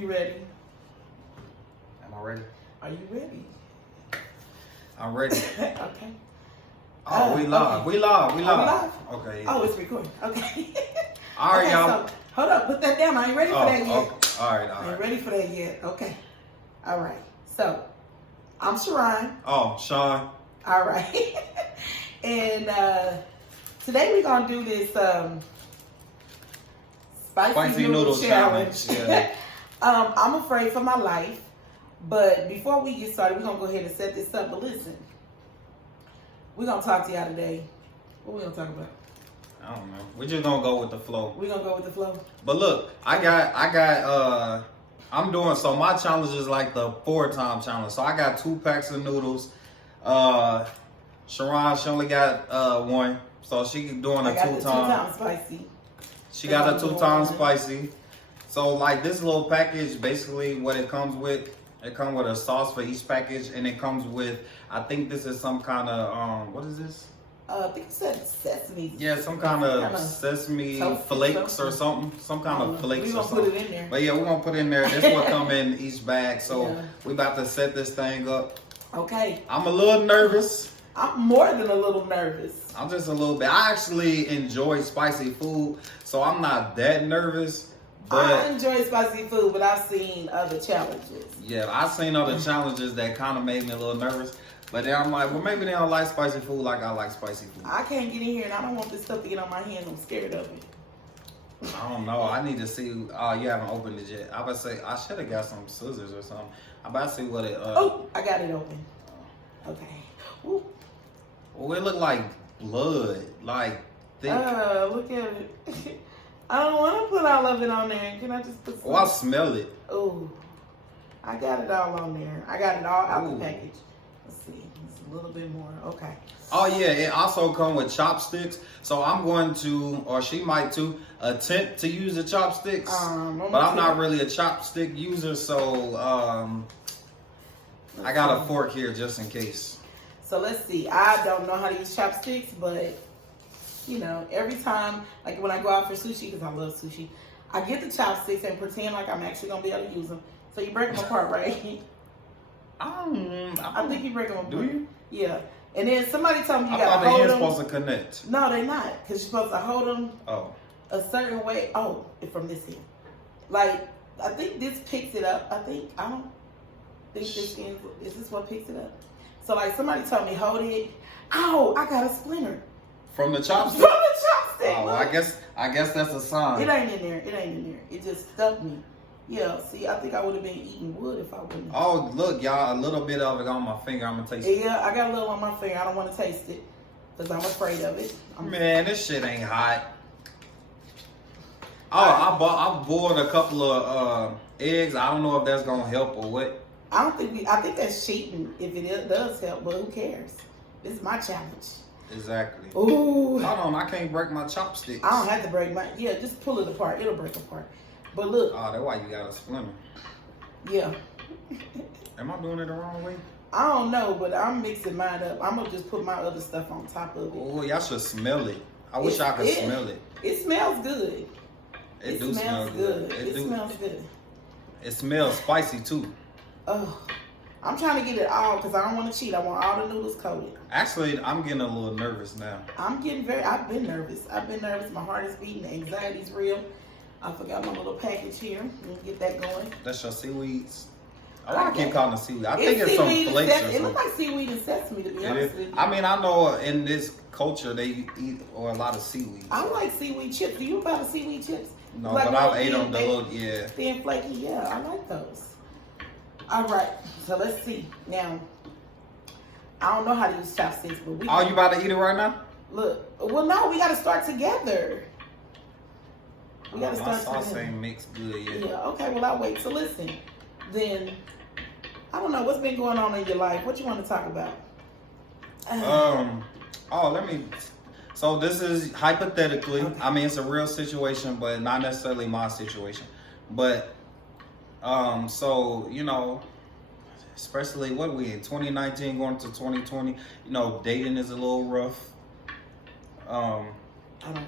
You ready? Am I ready? Are you ready? I'm ready. Okay. Oh, we live. Okay. We live. We Are we live. live? Okay. Oh, it's recording. Okay. All right, Okay, y'all. so, hold up. Put that down. I ain't ready for that yet. Okay. All right. I ain't ready for that yet. Okay. All right. So, I'm Charone. Oh, Shawn. All right. And today we're going to do this spicy noodle challenge. Yeah. I'm afraid for my life. But before we get started, we're going to go ahead and set this up. But listen, we're going to talk to y'all today. What we going to talk about? I don't know. We're just gonna go with the flow. We're going to go with the flow. But look, I'm doing, so my challenge is like the 4-time challenge. So I got 2 packs of noodles. Sharon, she only got 1. So she doing a 2-time. 2-time spicy. She got a 2-time spicy. So like this little package, basically what it comes with, it comes with a sauce for each package, and it comes with, I think this is some kind of, what is this? I think it said sesame. Yeah, some kind of sesame flakes or something. Some kind of flakes or something. We're going to put it in there. But yeah, we're going to put it in there. This will come in each bag. So Yeah. we about to set this thing up. Okay. I'm a little nervous. I'm more than a little nervous. I'm just a little bit. I actually enjoy spicy food, so I'm not that nervous. But I enjoy spicy food, but I've seen other challenges. yeah, I've seen other challenges that kind of made me a little nervous. But then I'm like, well, maybe they don't like spicy food like I like spicy food. I can't get in here, and I don't want this stuff to get on my hands. I'm scared of it. I don't know. I need to see. You haven't opened it yet. I would say I should have got some scissors or something. I'm about to see what it. Oh, I got it open. Okay. Woo. Well, it looked like blood, like thick. Look at it. I don't want to put all of it on there. Can I just put some? Oh, I smell it. Oh, I got it all on there. I got it all out Ooh. the package. Let's see. It's a little bit more. Okay. Oh yeah, it also comes with chopsticks. So I'm going to, or she might too, attempt to use the chopsticks. But I'm not really a chopstick user, so I got a fork here just in case. So let's see. I don't know how to use chopsticks, but you know, every time, like when I go out for sushi, because I love sushi, I get the chopsticks and pretend like I'm actually gonna be able to use them. So you break them apart, right? I think you break them apart. Do you? Yeah. And then somebody told me you I gotta thought they hold ain't them. supposed to connect. No, they're not, because you're supposed to hold them Oh. a certain way. Oh, from this end. Like, I think this picks it up. I don't think this end, is this what picks it up? So like somebody told me, hold it. Ow, I got a splinter. From the From chopstick? the chopstick. Oh, well, I guess that's a sign. It ain't in there. It ain't in there. It just stuck me. Yeah, see, I think I would have been eating wood if I wouldn't. Oh, look, y'all, a little bit of it on my finger. I'm gonna taste it. Yeah, I got a little on my finger. I don't want to taste it because I'm afraid of it. Man, this shit ain't hot. Oh, I boiled a couple of eggs. I don't know if that's gonna help or what. I think that's cheating if it does help, but who cares? This is my challenge. Exactly. Ooh. Hold on, I can't break my chopsticks. I don't have to break my, yeah, just pull it apart. It'll break apart. But look. Oh, that's why you got a splinter. Yeah. Am I doing it the wrong way? I don't know, but I'm mixing mine up. I'm going to just put my other stuff on top of it. Oh, y'all should smell it. I wish I could smell it. It smells good. It do smell good. It smells good. It smells spicy too. Oh, I'm trying to get it all because I don't want to cheat. I want all the noodles coated. Actually, I'm getting a little nervous now. I've been nervous. My heart is beating. The anxiety's real. I forgot my little package here. Let me get that going. That's your seaweeds. I want to keep calling it seaweed. I think it's some flakes or something. It looks like seaweed and sesame, to be honest with you. I mean, I know in this culture they eat a lot of seaweed. I like seaweed chips. Do you buy the seaweed chips? No, like but I've ate them. Yeah. Thin, flaky. Yeah, I like those. All right, so let's see. Now, I don't know how to use chopsticks, but we. Oh, you about to eat it right now? Look, well, no, we got to start together. We got to start together. My sauce ain't mixed good yet. Yeah, okay, well, I'll wait. So listen, then, I don't know, what's been going on in your life? What you want to talk about? So this is hypothetically, okay. I mean, it's a real situation, but not necessarily my situation. But, so, you know, especially what we in 2019 going to 2020, you know, dating is a little rough. I don't think I'm gonna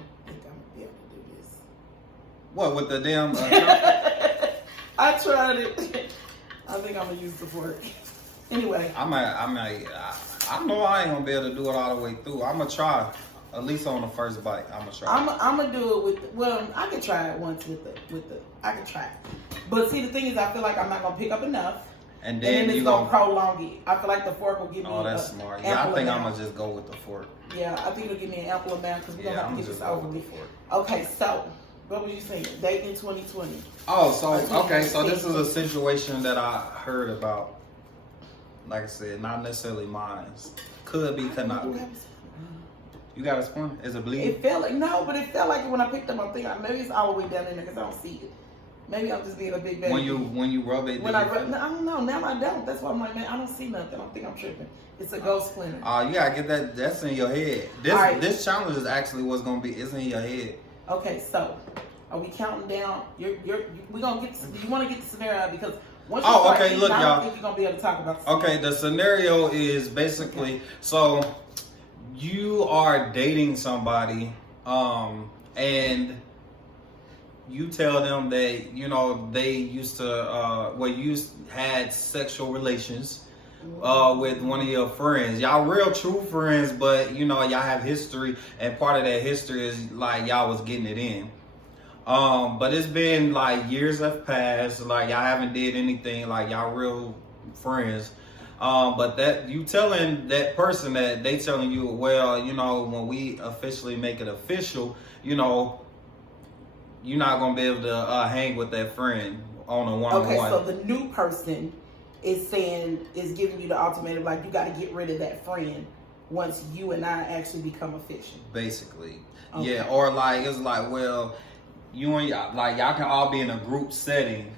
be able to do this. What with the damn? I tried it. I think I'm gonna use the fork. Anyway. I know I ain't gonna be able to do it all the way through. I'm gonna try, at least on the first bite. I'm gonna try. I'm gonna do it with. Well, I could try it once with the. I could try it, but see, the thing is, I feel like I'm not gonna pick up enough, and then it's gonna prolong it. I feel like the fork will give me. Oh, that's smart. Yeah, I think I'm gonna just go with the fork. Yeah, I think it'll give me an ample amount because we're gonna have to get this over with. Fork. Okay, so what was you saying? Dating in 2020. Oh, so okay, so this is a situation that I heard about. Like I said, not necessarily mine. Could be, could not be. You got a spoon? Is it bleeding? It felt like, no, but it felt like when I picked up my thing, maybe it's all the way down in there because I don't see it. Maybe I'm just being a big baby. When you rub it? When I don't know. Now I don't. That's why I'm like, man, I don't see nothing. I don't think I'm tripping. It's a ghost splinter. You gotta get that. That's in your head. This challenge is actually what's gonna be. It's in your head. Okay, so are we counting down? We gonna get. You want to get the scenario out because. Once you start eating, look, I y'all. don't think you're gonna be able to talk about this. Okay, the scenario is basically so you are dating somebody, and you tell them that they used to had sexual relations with one of your friends. Y'all real true friends, but y'all have history, and part of that history is like y'all was getting it in. But it's been like years have passed, like y'all haven't did anything, like y'all real friends. But that you telling that person that they telling you, well, when we officially make it official, you're not gonna be able to hang with that friend on a one-on-one. Okay, so the new person is giving you the ultimatum, like you got to get rid of that friend once you and I actually become official. Basically, okay. Yeah, or like it's like, well. You and y'all can all be in a group setting,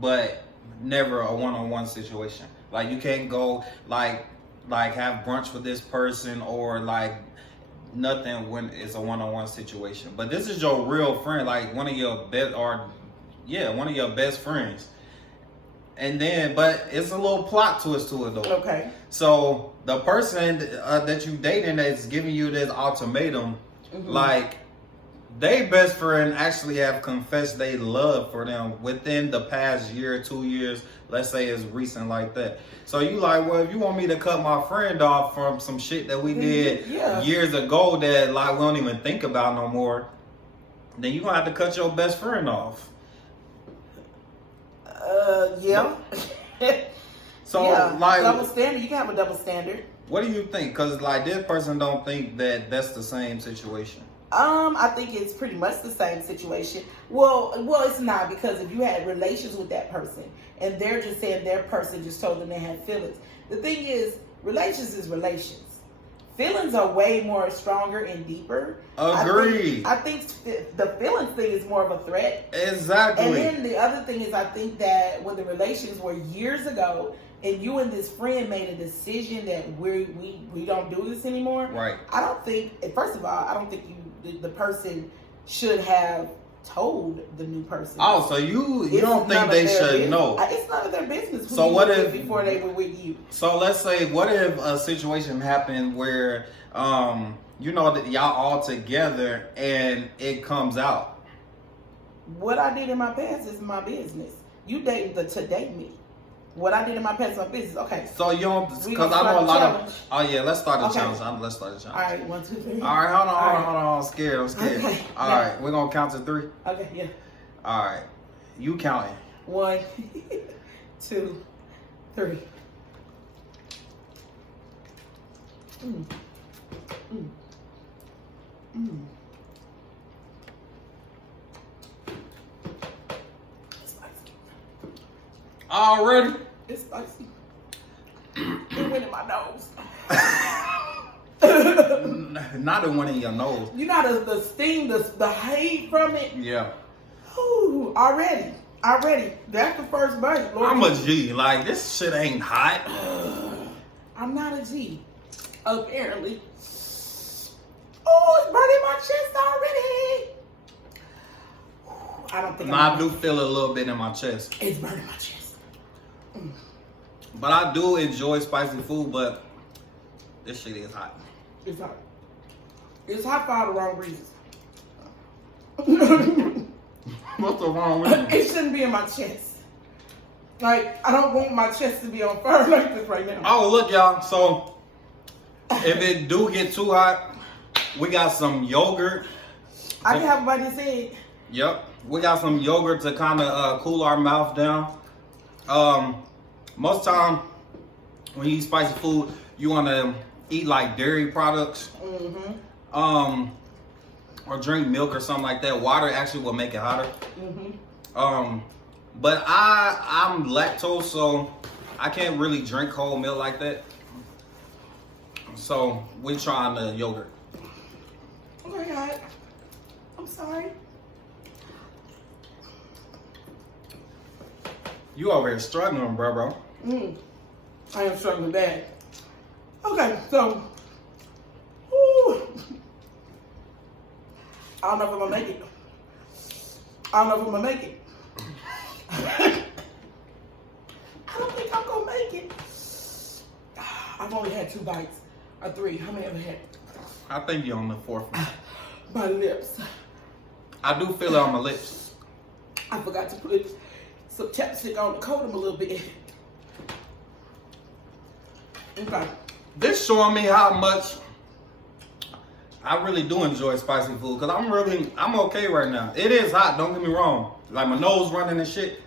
but never a one-on-one situation. Like you can't go like have brunch with this person or like nothing when it's a one-on-one situation. But this is your real friend, like one of your best friends. And then, but it's a little plot twist to it though. Okay. So the person that you dating that's giving you this ultimatum, like. They best friend actually have confessed they love for them within the past year, 2 years. Let's say it's recent like that. So you like, well, if you want me to cut my friend off from some shit that we did years ago that like we don't even think about no more, then you gonna have to cut your best friend off. Yeah. So like double standard. You can have a double standard. What do you think? Because like this person don't think that that's the same situation. I think it's pretty much the same situation. Well, it's not, because if you had relations with that person and they're just saying their person just told them they had feelings. The thing is, relations is relations. Feelings are way more stronger and deeper. Agreed. I think the feelings thing is more of a threat. Exactly. And then the other thing is, I think that when the relations were years ago and you and this friend made a decision that we don't do this anymore. Right. I don't think, first of all, I don't think the person should have told the new person. Oh, so you don't think they should know? It's none of their business. So what if before they were with you? So let's say, what if a situation happened where that y'all all together and it comes out? What I did in my past is my business. You dating to date me. What I did in my past is my business. Okay. So you don't, because I know a lot of. Oh yeah, let's start the challenge. Let's start the challenge. All right, 1, 2, 3. All right, hold on. I'm scared. Okay. All right, we're gonna count to 3. Okay, yeah. All right, you counting? 1, 2, 3. Already? It's spicy. It went in my nose. Not the one in your nose. You know the steam, the heat from it? Yeah. Ooh, already. That's the first bite. Lord, I'm a G. Like, this shit ain't hot. I'm not a G. Apparently. Oh, it's burning my chest already. I don't think I do feel a little bit in my chest. It's burning my chest. But I do enjoy spicy food, but this shit is hot. It's hot. It's hot for all the wrong reasons. What's the wrong reason? It shouldn't be in my chest. Like, I don't want my chest to be on fire like this right now. Oh, look, y'all. So, if it do get too hot, we got some yogurt. I can have a bite of this egg. Yep. We got some yogurt to kind of cool our mouth down. Most time, when you eat spicy food, you want to eat like dairy products. Mm-hmm. Or drink milk or something like that. Water actually will make it hotter. Mm-hmm. But I'm lactose, so I can't really drink cold milk like that. So we trying the yogurt. Oh my God. I'm sorry. You over here struggling, bro. I am struggling bad. Okay, so whew, I don't know if I'm gonna make it. I don't know if I'm gonna make it. I don't think I'm gonna make it. I've only had 2 bites or 3. How many have I had? I think you're on the 4th one. My lips. I do feel it on my lips. I forgot to put some chapstick on to coat them a little bit. Okay. This showing me how much I really do enjoy spicy food, because I'm okay right now. It is hot, don't get me wrong. Like my nose running and shit.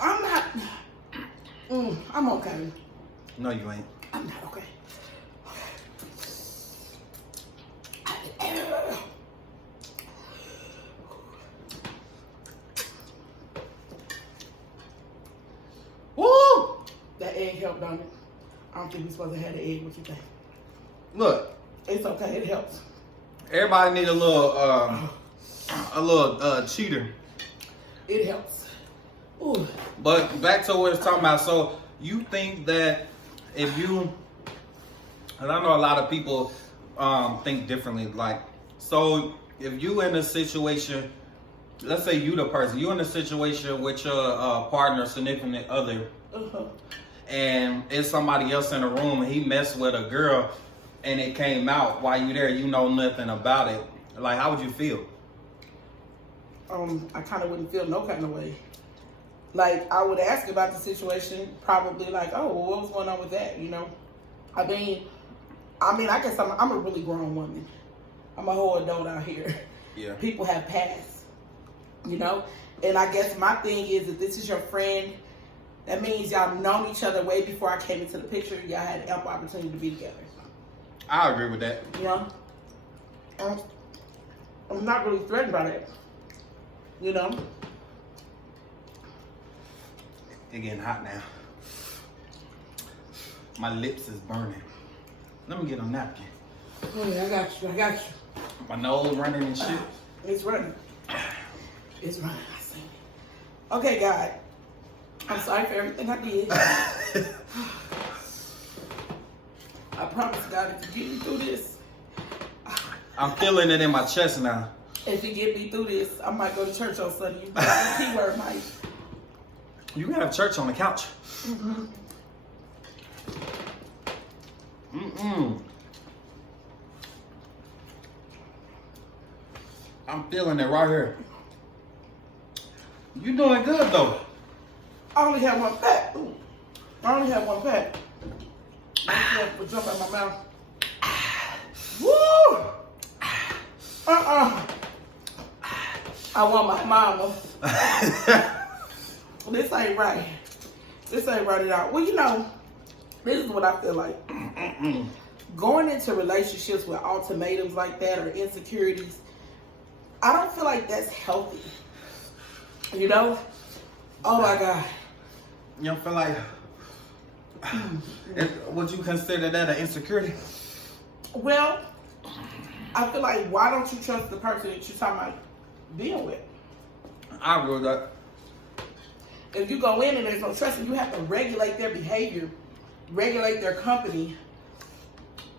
I'm not. I'm okay. No, you ain't. I'm not okay. Woo! That egg helped, don't it? I don't think we're supposed to have the egg. What you think? Look, It's okay. It helps. everybody need a little cheater. It helps. Ooh. But back to what it's talking about. So you think that if you, and I know a lot of people think differently. Like, so if you in a situation, let's say you the person, you in a situation with your partner, significant other, and it's somebody else in the room, and he messed with a girl, and it came out while you there, you know nothing about it. Like, how would you feel? I kind of wouldn't feel no kind of way. Like, I would ask about the situation, probably like, oh, well, what was going on with that, you know? I mean, I guess I'm a really grown woman. I'm a whole adult out here. Yeah. People have passed, you know? And I guess my thing is, if this is your friend, that means y'all known each other way before I came into the picture. Y'all had ample opportunity to be together. I agree with that. You know? I'm not really threatened by that. You know? It's getting hot now. My lips is burning. Let me get a napkin. Oh, yeah, I got you. My nose running and shit. It's running. It's running. I see it. Okay, God. I'm sorry for everything I did. I promise, God, if you get me through this. I'm feeling it in my chest now. If you get me through this, I might go to church on Sunday. You got the T-word, Mike. You can have church on the couch. I'm feeling it right here. You doing good though. I only have 1 pack. Ooh. I only have 1 pack. Will jump out my mouth. Woo! I want my mama. This ain't right. This ain't right at all. Well, you know, this is what I feel like. Going into relationships with ultimatums like that or insecurities, I don't feel like that's healthy. You know? Oh my God. You don't feel like, would you consider that an insecurity? Well, I feel like, why don't you trust the person that you're talking about being with? I agree with that. If you go in and there's no trust, you have to regulate their behavior, regulate their company.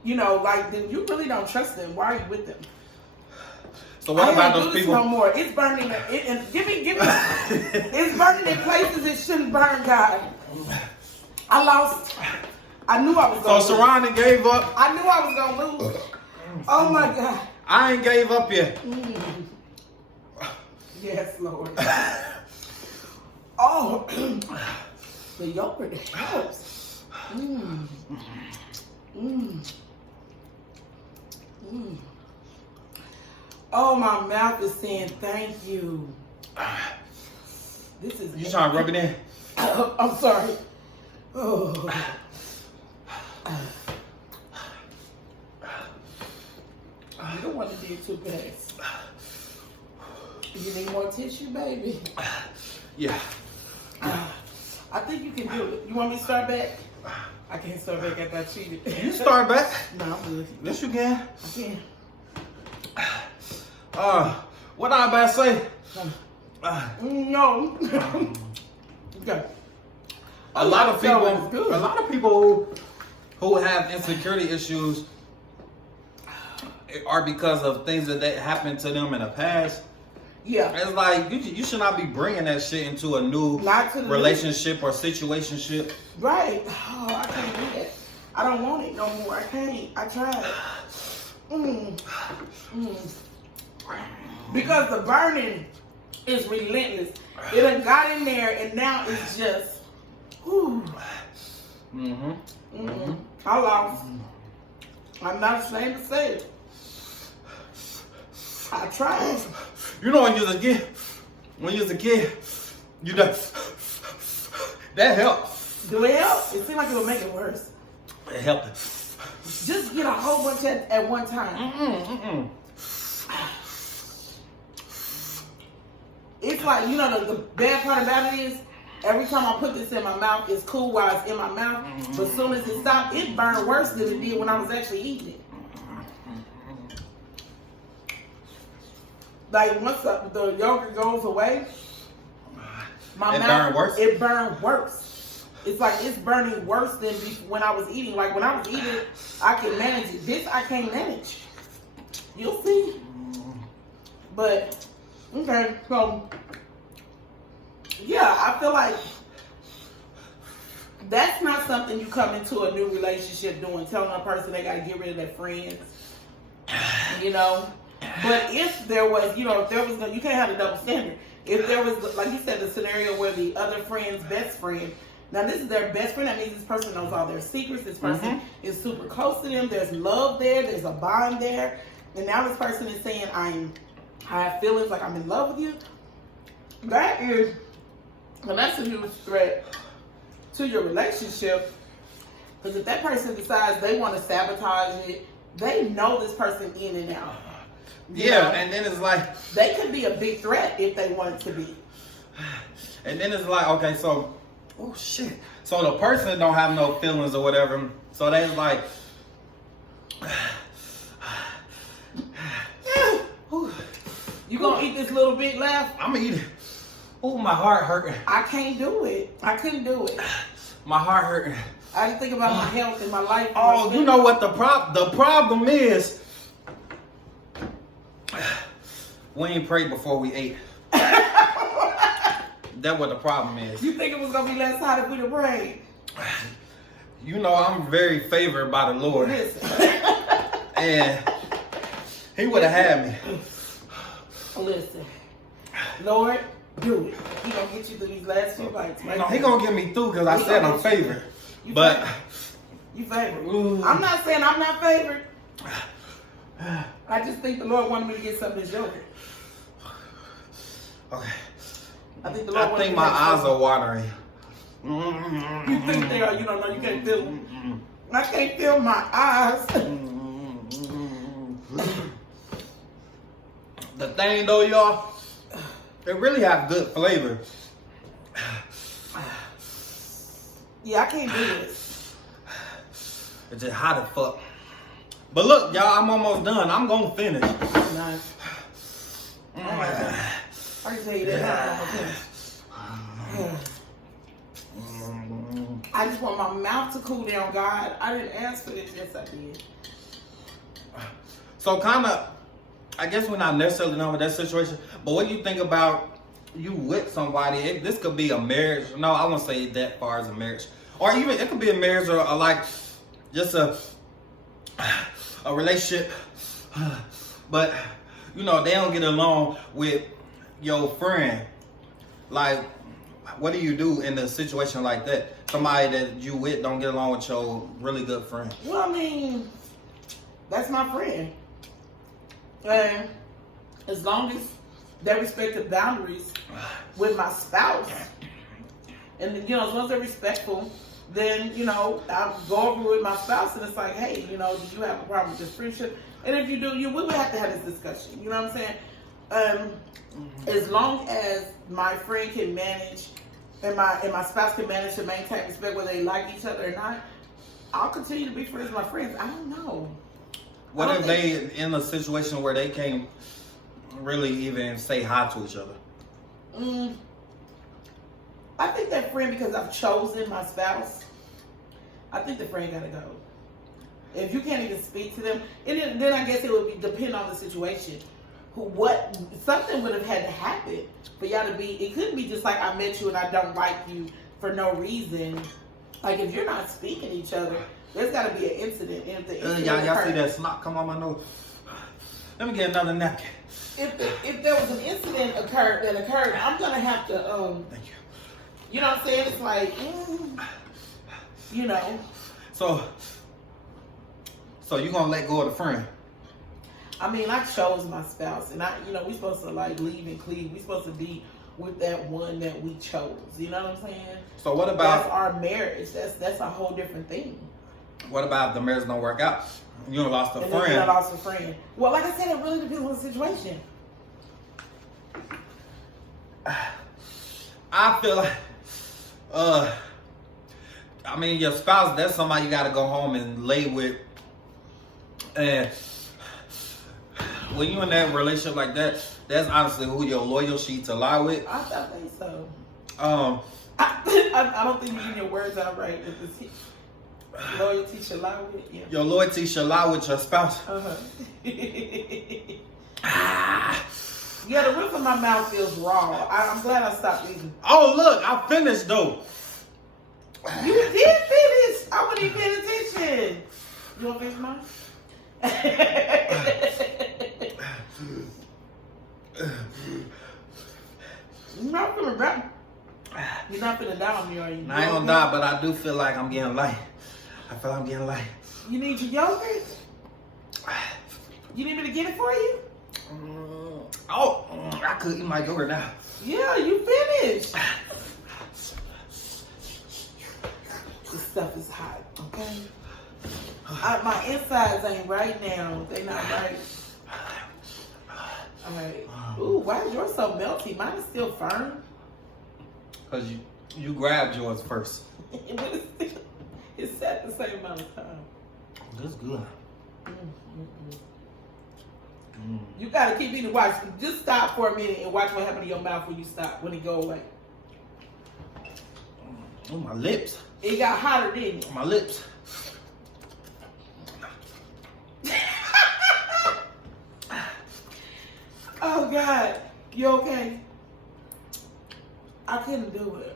You know, like, then you really don't trust them. Why are you with them? So what about those people? No more. It's burning. Give me. It's burning in places it shouldn't burn, God. I lost. I knew I was going to So lose. Sharon gave up. I knew I was going to lose. Oh my God. I ain't gave up yet. Yes, Lord. Oh. The yogurt helps. Mmm. Mmm. Mmm. Oh, my mouth is saying thank you. This is. You trying to rub it in? I'm sorry. Oh. You don't want to be too fast. You need more tissue, baby? Yeah. I think you can do it. You want me to start back? I can't start back after I cheated. You start back. No, I'm good. Yes, you can. I can. What I about to say? No. Okay. A lot of people who have insecurity issues are because of things that happened to them in the past. Yeah. It's like you should not be bringing that shit into a new relationship or situationship. Right. Oh, I can't do that. I don't want it no more. I can't. I tried. Because the burning is relentless. It done got in there and now it's just, whew. I lost. I'm not ashamed to say it. I tried. You know when you was a kid, you just, that helped. Do it help? It seems like it'll make it worse. It helped. Just get a whole bunch at one time. It's like, you know, the bad part about it is, every time I put this in my mouth, it's cool while it's in my mouth. But as soon as it stopped, it burned worse than it did when I was actually eating it. Like, once the yogurt goes away, my mouth, it burned worse. It's like it's burning worse than when I was eating. Like, when I was eating, I can manage it. This, I can't manage. You'll see. But, okay, so, yeah, I feel like that's not something you come into a new relationship doing, telling a person they got to get rid of their friends, you know. But if there was, you know, you can't have a double standard. If there was, like you said, the scenario where the other friend's best friend, now this is their best friend, that means this person knows all their secrets, this person is super close to them, there's love there, there's a bond there, and now this person is saying, I have feelings like I'm in love with you. That's a huge threat to your relationship, because if that person decides they want to sabotage it, they know this person in and out. You know? And then it's like, they could be a big threat if they wanted to be. And then it's like, okay, so, oh shit. So the person don't have no feelings or whatever. So they like, you gonna eat this little bit left? I'm gonna eat it. Oh, my heart hurting. I can't do it. I couldn't do it. My heart hurting. I just think about my health and my life. Oh, you know what the problem is? We ain't prayed before we ate. That's what the problem is. You think it was gonna be less hot if we'd have prayed? You know I'm very favored by the Lord. Listen. And He would have had me. Listen. Lord, do it. He gonna get you through these last few bites. You know, He gonna get me through because I said I'm favored. But you favored. Ooh. I'm not saying I'm not favored. I just think the Lord wanted me to get some of this yogurt. Okay. I think the Lord I think my eyes are watering. You think they are? You don't know. You can't feel them. I can't feel my eyes. The thing though, y'all, it really have good flavor. Yeah, I can't do this. It's just hot as fuck. But look, y'all, I'm almost done. I'm gonna finish. Nice. I can tell you that. I just want my mouth to cool down, God. I didn't ask for this. Yes, I did. So kind of, I guess we're not necessarily done with that situation, but what do you think about you with somebody? This could be a marriage. No, I won't say that far as a marriage. Or even, it could be a marriage or like just a relationship. But, you know, they don't get along with your friend. Like, what do you do in a situation like that? Somebody that you with don't get along with your really good friend. Well, I mean, that's my friend. And as long as they respect the boundaries with my spouse, and as long as they're respectful, then, I'll go over with my spouse and it's like, hey, do you have a problem with this friendship? And if you do, we would have to have this discussion. You know what I'm saying? As long as my friend can manage and my spouse can manage to maintain respect whether they like each other or not, I'll continue to be friends with my friends. I don't know. What if they in a situation where they can't really even say hi to each other? I think that friend, because I've chosen my spouse, I think the friend gotta go. If you can't even speak to them, and then I guess it would depend on the situation. Something would have had to happen for y'all to be. It couldn't be just like I met you and I don't like you for no reason. Like if you're not speaking to each other, there's got to be an incident. And if the incident y'all see that snot come on my nose? Let me get another napkin. If there was an incident that occurred, I'm gonna have to. Thank you. You know what I'm saying? It's like, So you gonna let go of the friend? I mean, I chose my spouse, and we supposed to like leave and cleave. We supposed to be with that one that we chose. You know what I'm saying? So what about that's our marriage? That's a whole different thing. What about if the marriage don't work out? You done lost a friend. Then you done lost a friend. Well, like I said, it really depends on the situation. I feel like, I mean, your spouse, that's somebody you gotta go home and lay with. And when you in that relationship like that, that's honestly who your loyal sheets lie with. I think so. I don't think you're getting your words out right with this. Loyalty should lie with, yeah. Your loyalty should lie with your spouse. Yeah, the roof of my mouth feels raw. I'm glad I stopped eating. Oh, look, I finished though. You did finish. I wasn't even paying attention. You want to finish mine? You're not gonna die on me, are you? I ain't gonna die, but I do feel like I'm getting light. I feel like I'm getting light. You need your yogurt? You need me to get it for you? I could eat my yogurt now. Yeah, you finished. This stuff is hot, okay? My insides ain't right now. They not right. All right. Ooh, why is yours so melty? Mine is still firm. Because you grabbed yours first. It's at the same amount of time. That's good. You gotta keep eating. Watch. Just stop for a minute and watch what happens to your mouth when you stop. When it go away. Oh, my lips. It got hotter, didn't it? My lips. Oh God, you okay? I couldn't do it.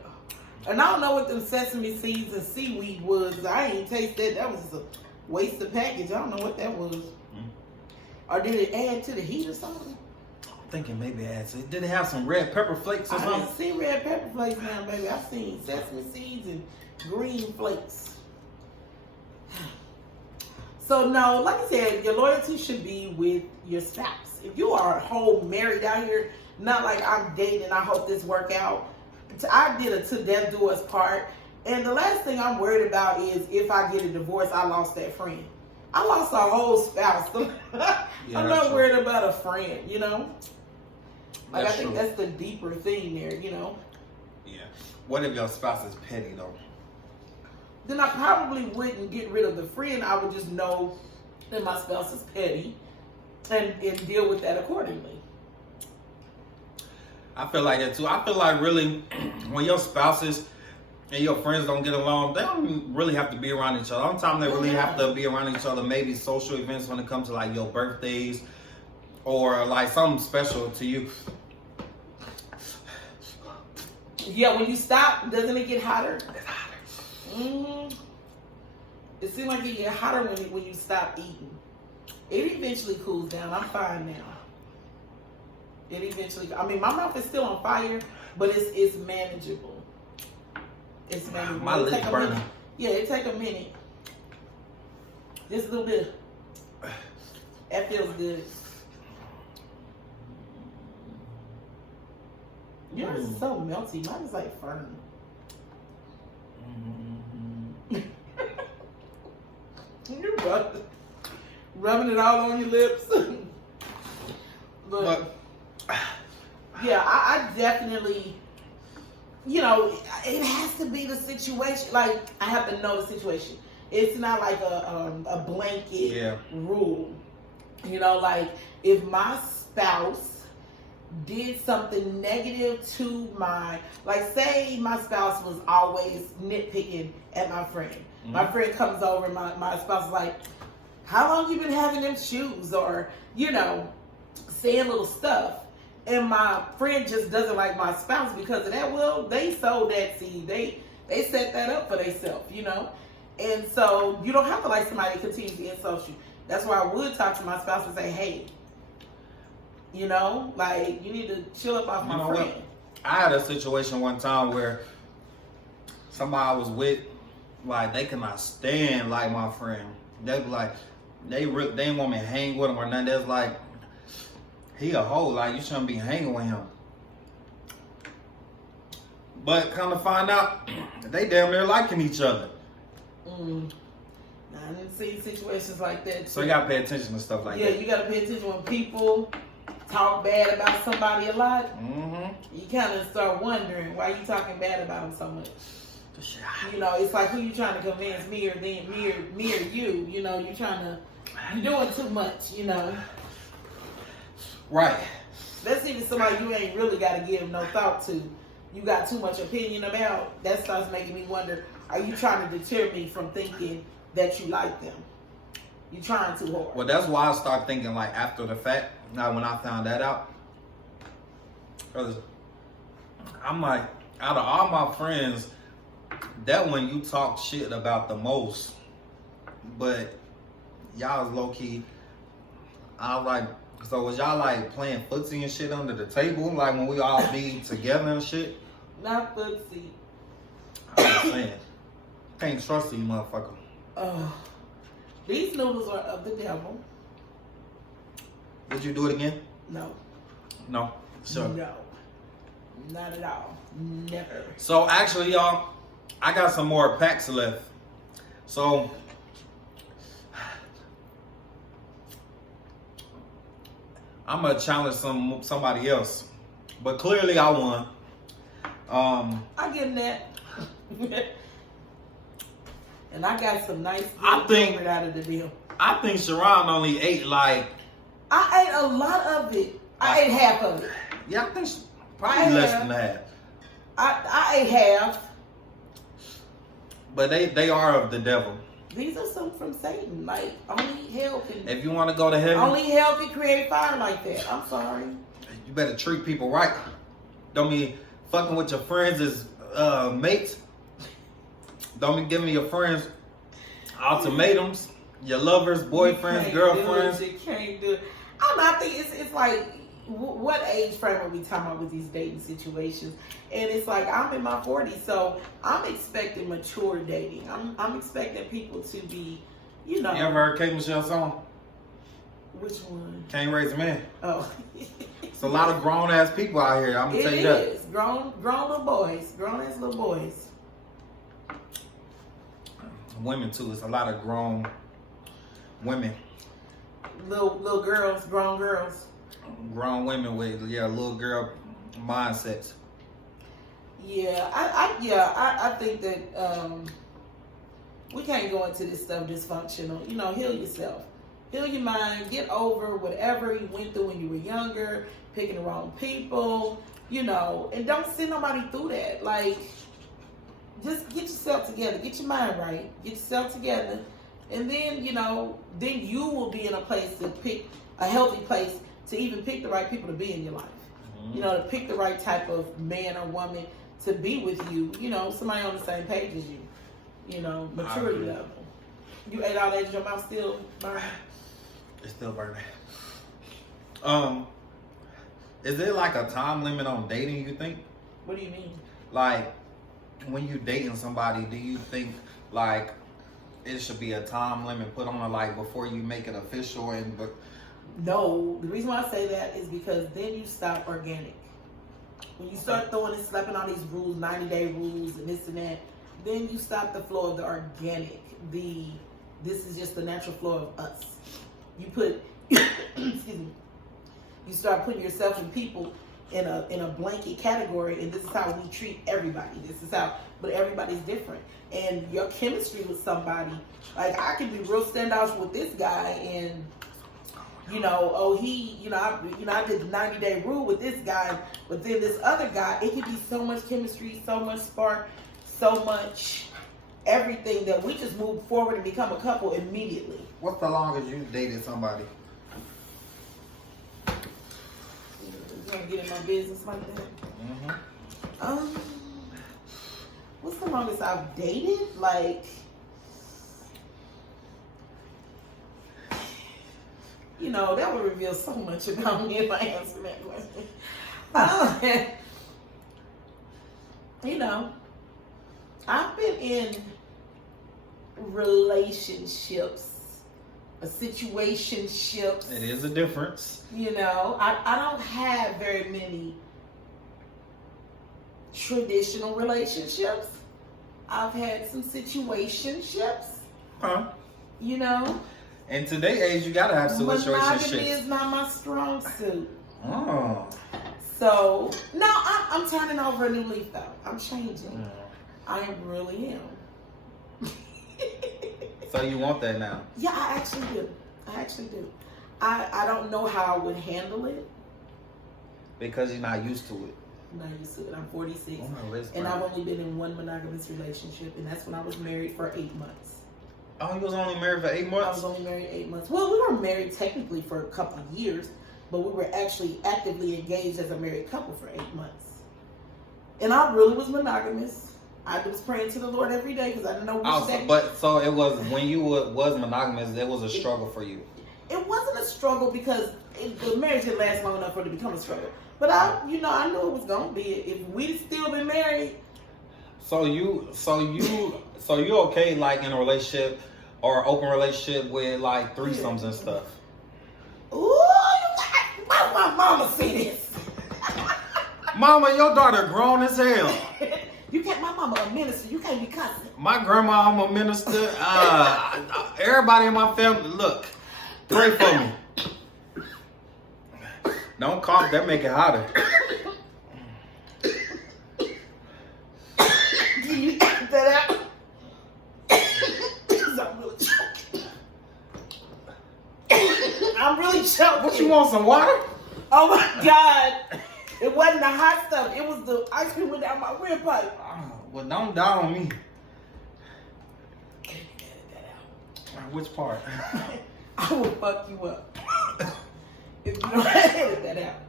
And I don't know what them sesame seeds and seaweed was. I ain't taste that. That was just a waste of package. I don't know what that was. Or did it add to the heat or something? I'm thinking maybe it adds. Did it have some red pepper flakes or something? I didn't see red pepper flakes now, baby. I've seen sesame seeds and green flakes. So no, like I said, your loyalty should be with your spouse. If you are whole married out here, not like I'm dating, I hope this work out. I did a to death do us part. And the last thing I'm worried about is if I get a divorce, I lost that friend. I lost a whole spouse. I'm not worried about a friend, you know? Like, I think that's the deeper thing there, you know? Yeah. What if your spouse is petty, though? Then I probably wouldn't get rid of the friend. I would just know that my spouse is petty and deal with that accordingly. I feel like that, too. I feel like, really, when your spouses and your friends don't get along, they don't really have to be around each other. Sometimes they really have to be around each other, maybe social events when it comes to like your birthdays or like something special to you. Yeah, when you stop, doesn't it get hotter? It's hotter. Mm-hmm. It seems like it get hotter when you stop eating. It eventually cools down. I'm fine now. It eventually, I mean, my mouth is still on fire, but it's manageable. It's maybe My lips burning. Yeah, it take a minute. Just a little bit. That feels good. Yours is so melty. Mine is like firm. You rubbing it all on your lips. But yeah, I definitely, you know, it has to be the situation. Like, I have to know the situation. It's not like a blanket rule. You know, like, if my spouse did something negative to like, say my spouse was always nitpicking at my friend. My friend comes over and my spouse is like, how long you been having them shoes? Or, you know, saying little stuff. And my friend just doesn't like my spouse because of that. Well, they sowed that seed. They set that up for themselves, you know. And so you don't have to like somebody that continues to insult you. That's why I would talk to my spouse and say, hey, you know, like, you need to chill up off my friend. What? I had a situation one time where somebody I was with, like, they cannot stand like my friend. They be like, they didn't want me to hang with him or nothing. They was like, he a hoe, like, you shouldn't be hanging with him. But come to find out, they damn near liking each other. I didn't see situations like that. So you gotta pay attention to stuff like that. Yeah, you gotta pay attention when people talk bad about somebody a lot. You kind of start wondering why you talking bad about them so much. You know, it's like, who you trying to convince, me or them, me or you? You know, you're doing too much. You know, right? That's even somebody you ain't really got to give no thought to. You got too much opinion about. That starts making me wonder: are you trying to deter me from thinking that you like them? You trying too hard. Well, that's why I start thinking, like, after the fact. Now, when I found that out, because I'm like, out of all my friends, that one you talk shit about the most. But y'all was low key. I was like, so was y'all like playing footsie and shit under the table, like when we all be together and shit? Not footsie. I'm just saying, can't trust you, motherfucker. These noodles are of the devil. Would you do it again? No. No. Sure. No. Not at all. Never. So actually, y'all, I got some more packs left. So I'm gonna challenge somebody else, but clearly I won. I give them that. And I got some nice I think out of the deal. I think Sharon only ate like. I ate a lot of it. I ate half of it. Yeah, I think probably less than half. I ate half. But they are of the devil. These are some from Satan. Like, only hell can. If you want to go to heaven, only hell can create fire like that. I'm sorry. You better treat people right. Don't be fucking with your friends as mates. Don't be giving your friends ultimatums. Your lovers, boyfriends, girlfriends. You can't do it. I don't know. I think it's like, what age frame are we talking about with these dating situations? And it's like, I'm in my 40s, so I'm expecting mature dating. I'm expecting people to be, you know. You ever heard K. Michelle's song? Which one? Can't Raise a Man. Oh. It's a lot of grown ass people out here. I'm gonna tell you that. It is grown little boys, grown ass little boys. Women too. It's a lot of grown women. Little girls, grown girls. Grown women with little girl mindsets. Yeah, I think that we can't go into this stuff dysfunctional. You know, heal yourself, heal your mind, get over whatever you went through when you were younger, picking the wrong people. You know, and don't send nobody through that. Like, just get yourself together, get your mind right, get yourself together, and then then you will be in a place to pick a healthy place to even pick the right people to be in your life. You know, to pick the right type of man or woman to be with you. You know, somebody on the same page as you. You know, maturity level. You ate all that in your mouth still burning? It's still burning. Is there like a time limit on dating, you think? What do you mean? Like, when you dating somebody, do you think like it should be a time limit put on it, like before you make it official? And but no, the reason why I say that is because then you stop organic. When you start throwing and slapping all these rules, 90-day rules and this and that, then you stop the flow of the organic. This is just the natural flow of us. You put, excuse me, you start putting yourself and people in a blanket category, and this is how we treat everybody. This is how, but everybody's different. And your chemistry with somebody, like I could be real standout with this guy, and I did the 90-day rule with this guy, but then this other guy, it could be so much chemistry, so much spark, so much everything that we just move forward and become a couple immediately. what's the longest you dated somebody? You can't get in my business like that. Mm-hmm. What's the longest I've dated? Like, that would reveal so much about me if I answer that question. I've been in relationships, situationships. It is a difference. I don't have very many traditional relationships. I've had some situationships. Huh? In today's age, you gotta have Monogamy situationships. is not my strong suit. Oh. So, no, I'm turning over a new leaf though. I'm changing. I really am. So you want that now? Yeah, I actually do. I don't know how I would handle it. Because you're not used to it. I'm not used to it. I'm 46. Oh, my list, and bro. I've only been in one monogamous relationship, and that's when I was married for 8 months. Oh, you was only married for 8 months? I was only married 8 months. Well, we were married technically for a couple of years, but we were actually actively engaged as a married couple for 8 months. And I really was monogamous. I was praying to the Lord every day because I didn't know which day. So it was, when you was monogamous, it was a struggle for you? It wasn't a struggle because the marriage didn't last long enough for it to become a struggle. But I knew it was gonna be. If we'd still been married. So you okay like in a relationship or open relationship with like threesomes and stuff? Ooh, why my mama see this? Mama, your daughter grown as hell. You can't. My mama a minister. You can't be cussing. My grandma, I'm a minister. Everybody in my family, look, pray for me. Don't cough. That make it hotter. Can you cut that out? I'm really choking. I'm really choking. What, you want some water? Oh my God. It wasn't the hot stuff. It was the ice cream went down my windpipe. Well, don't down on me. Edit that out. Which part? I will fuck you up. If you don't edit that out.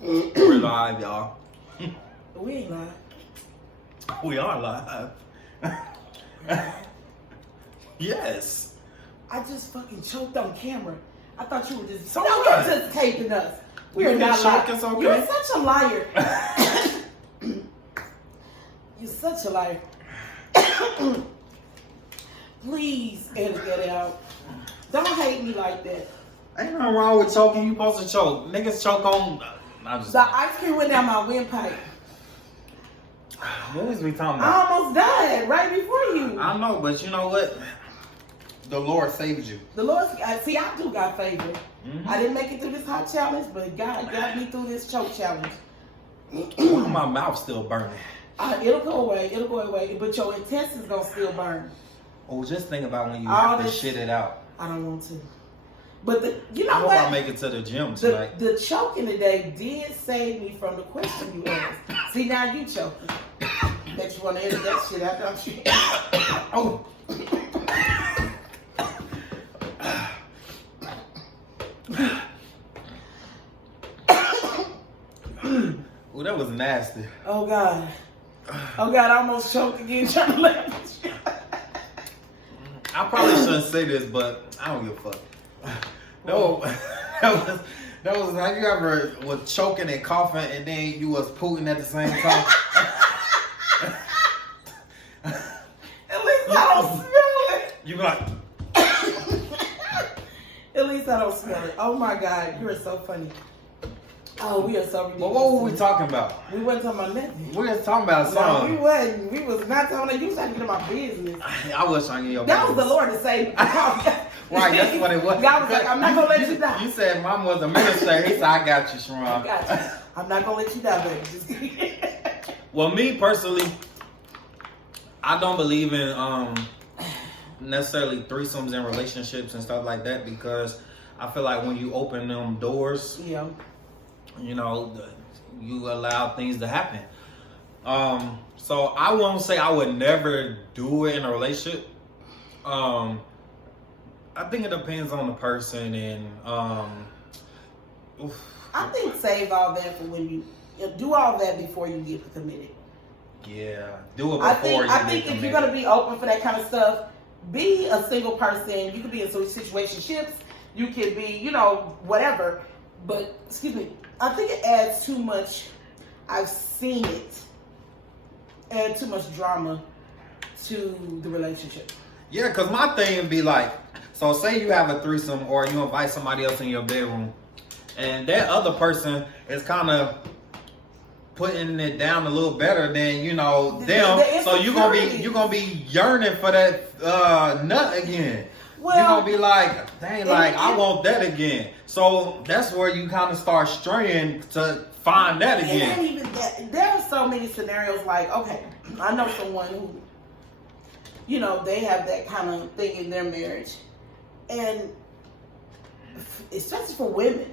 We're live, y'all. We ain't lying. We are live. Yes. I just fucking choked on camera. I thought you were just So no, what? you're just taping us. You We're can not choke, lying. it's okay. You're such a liar. You're such a liar. Please edit that out. Don't hate me like that. Ain't nothing wrong with choking. You supposed to choke. Niggas choke on. I'm just. The ice cream went down my windpipe. What was we talking I about? almost died right before you. I know, but you know what? The Lord saved you. The Lord, see, I do got favor. Mm-hmm. I didn't make it through this hot challenge, but God got me through this choke challenge. Why my mouth still burning? It'll go away. It'll go away. But your intestines gonna still burn. Oh, just think about when you All have to this- shit it out. I don't want to. But you know I hope what? I make it to the gym tonight. The choking today did save me from the question you asked. See, now you choking. That you want to edit that shit out, don't you? Oh. Oh, that was nasty. Oh God. Oh God, I almost choked again trying to laugh. I probably shouldn't say this, but I don't give a fuck. No, that was how you ever was choking and coughing and then you was pooting at the same time. be like, at least I don't smell it. Oh my God, you are so funny. Oh, we are so ridiculous. well, what were we talking about? We wasn't talking about nothing. We were talking about a No, song. we wasn't. We was not talking about you. Was trying to get in my business. I was trying to get your That was the business. Lord to say. Right, that's what it was. God was like, I'm not gonna let you die. You said mom was a minister. He said, I got you, Sharon. I got you. I'm not gonna let you die, baby. Just kidding. Well, me personally, I don't believe in necessarily threesomes in relationships and stuff like that, because I feel like when you open them doors, Yeah. you know, you allow things to happen. So I won't say I would never do it in a relationship. I think it depends on the person, and I think save all that for when you do all that before you get committed. yeah, do it before I think if you're gonna be open for that kind of stuff, be a single person. You could be in some situationships. You could be, you know, whatever. But excuse me, I think it adds too much. I've seen it add too much drama to the relationship. Yeah, because my thing would be like, so say you have a threesome or you invite somebody else in your bedroom, and that other person is kind of putting it down a little better than, you know, them. So you're gonna be yearning for that nut again. Well, you're gonna be like, dang, like I want that again. So that's where you kind of start straying to find that again. It ain't even that. There are so many scenarios. Like, okay, I know someone who, you know, they have that kind of thing in their marriage, and especially for women,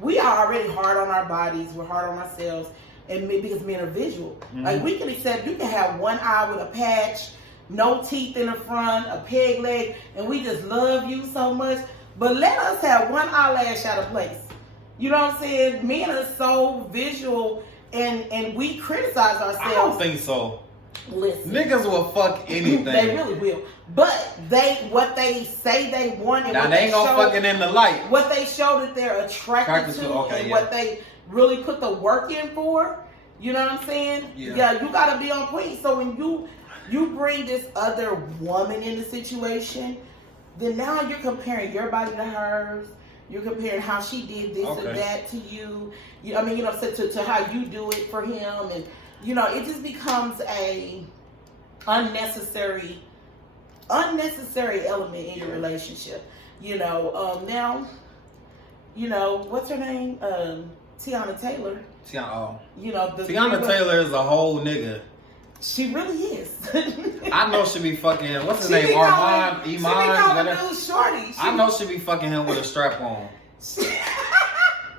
we are already hard on our bodies. We're hard on ourselves, and maybe because men are visual. Mm-hmm. Like, we can accept, you can have one eye with a patch, no teeth in the front, a peg leg, and we just love you so much. But let us have one eyelash out of place. You know what I'm saying? Men are so visual, and we criticize ourselves. I don't think so. Listen, niggas will fuck anything. They really will. But what they say they want, and now what they ain't gonna fucking in the light. What they show that they're attracted to, and what they really put the work in for. You know what I'm saying? Yeah, you gotta be on point. So when you bring this other woman in the situation, then now you're comparing your body to hers. You're comparing how she did this or that to you. I mean, you know, to how you do it for him, and you know, it just becomes a unnecessary element in your relationship. You know, now, you know, what's her name? Tiana Taylor. You know, Tiana Taylor is a whole nigga. She really is. I know she be fucking, what's his name? Iman, whatever. Shorty. I know she be fucking him with a strap on.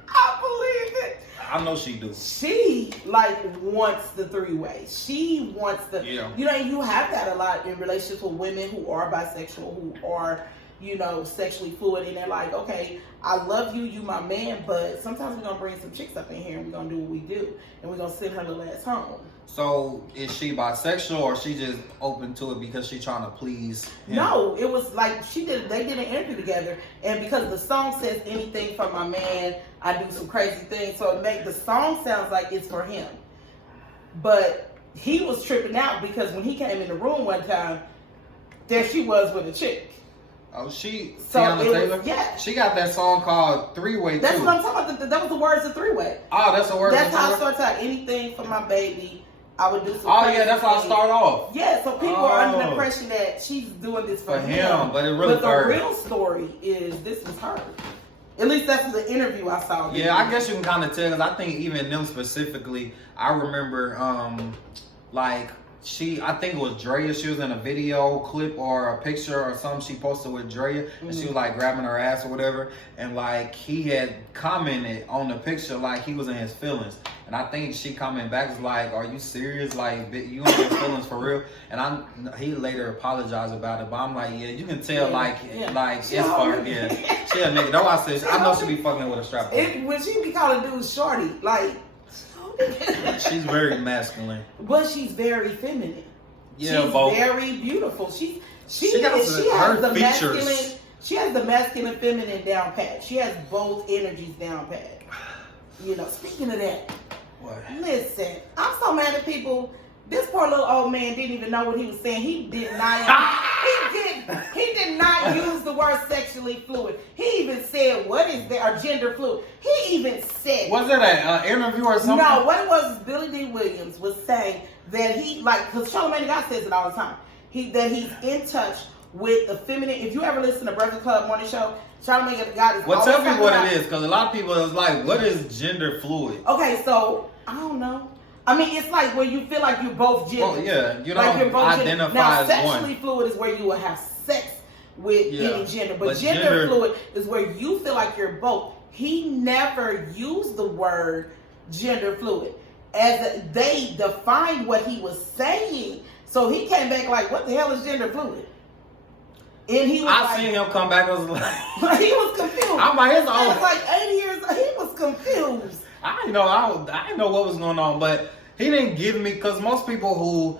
I believe it. I know she do. She like wants the three-way. She wants the, you know, you have that a lot in relationships with women who are bisexual, who are, you know, sexually fluid, and they're like, okay, I love you, you my man, but sometimes we're gonna bring some chicks up in here and we're gonna do what we do, and we're gonna send her little ass home. So is she bisexual, or she just open to it because she trying to please him? No, it was like they did an interview together, and because the song says anything for my man, I do some crazy things, so it make the song sounds like it's for him. But he was tripping out because when he came in the room one time, there she was with a chick. Oh, Tiana Taylor? Yeah. She got that song called Three-Way That's too. what I'm talking about. That was the words of Three-Way. Oh, that's the words of That's how Three-Way? I started out. Anything for my baby, I would do some That's how I start off. Yeah, so people are under the impression that she's doing this for him. But it really But the real story is this is her. At least that's the interview I saw. Yeah, I guess you can kind of tell, because I think even them specifically, I remember, like, I think it was Drea. She was in a video clip or a picture or something she posted with Drea, and she was like grabbing her ass or whatever, and like he had commented on the picture like he was in his feelings, and I think she commented back was like, "Are you serious? Like, you in your feelings for real?" And he later apologized about it, but I'm like, yeah, you can tell like it's for her. Yeah, she a nigga. That's why I said I know she be fucking with a strap on. When she be calling dudes shorty, like. She's very masculine, but she's very feminine. Yeah, she's both. Very beautiful. She got has the features. masculine. She has the masculine, feminine down pat. She has both energies down pat. You know. Speaking of that, what? Listen, I'm so mad at people. This poor little old man didn't even know what he was saying. He did not. He did He did not use the word sexually fluid. He even said, what is that? Or gender fluid. He even said. Was it an interview or something? No, what it was Billy D. Williams was saying that he, like, because Charlamagne God says it all the time. That he's in touch with the feminine. If you ever listen to Breakfast Club morning show, Charlamagne God is well, always tell me talking what about, it is, because a lot of people is like, what is gender fluid? Okay, so, I don't know. I mean, it's like where you feel like you're both gender. Oh, yeah. You like don't you're both identify now, as sexually one. fluid is where you will have sex with any gender. But gender gender fluid is where you feel like you're both. He never used the word gender fluid. As they defined what he was saying. So he came back like, what the hell is gender fluid? And he was I seen him come back. I was like, he was confused. I'm like, it's He was like 8 years. He was confused. I didn't know what was going on, but he didn't give me, because most people who,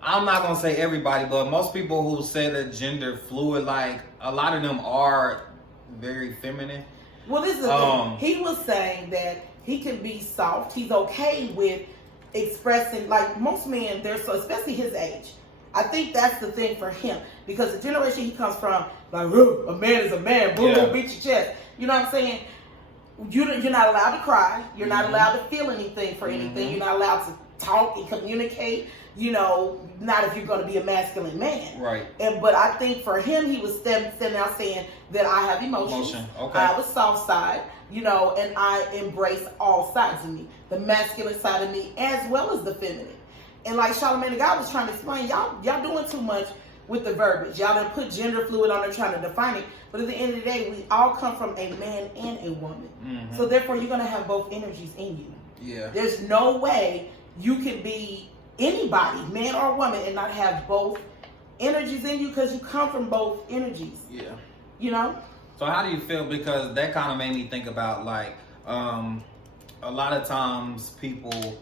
I'm not gonna say everybody, but most people who say that gender fluid, like a lot of them are very feminine. Well, this is the thing. He was saying that he can be soft. He's okay with expressing, like most men, they're so, especially his age. I think that's the thing for him, because the generation he comes from, like, a man is a man, boom, boom, beat your chest. You know what I'm saying? You're not allowed to cry. You're not allowed to feel anything for anything. You're not allowed to talk and communicate. You know, not if you're going to be a masculine man. Right. But I think for him, he was standing out saying that I have emotions. Okay. I have a soft side, you know, and I embrace all sides of me, the masculine side of me as well as the feminine. And like Charlamagne God was trying to explain, y'all doing too much with the verbiage. Y'all done put gender fluid on there trying to define it. But at the end of the day, we all come from a man and a woman. So therefore, you're going to have both energies in you. Yeah. There's no way you can be anybody, man or woman, and not have both energies in you, because you come from both energies. Yeah. You know? So how do you feel? Because that kind of made me think about, like, a lot of times people,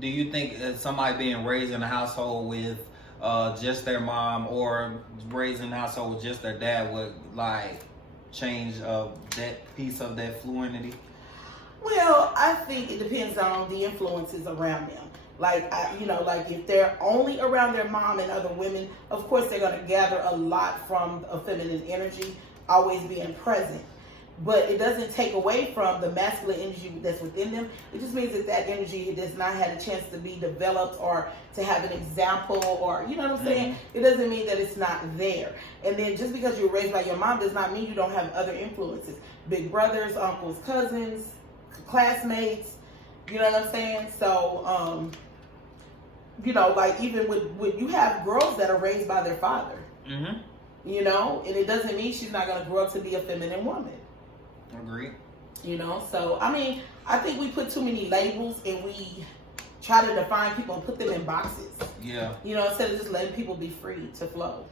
do you think that somebody being raised in a household with just their mom, or raised in a household with just their dad, would like change that piece of that fluidity? Well, I think it depends on the influences around them. Like, like if they're only around their mom and other women, of course they're going to gather a lot from a feminine energy, always being present. But it doesn't take away from the masculine energy that's within them. It just means that energy does not have a chance to be developed or to have an example, or, you know what I'm saying? It doesn't mean that it's not there. And then just because you're raised by your mom does not mean you don't have other influences. Big brothers, uncles, cousins, classmates, you know what I'm saying? So, like even with you have girls that are raised by their father, you know, and it doesn't mean she's not going to grow up to be a feminine woman. Agreed. You know, so I mean, I think we put too many labels and we try to define people and put them in boxes. Yeah. You know, instead of just letting people be free to flow.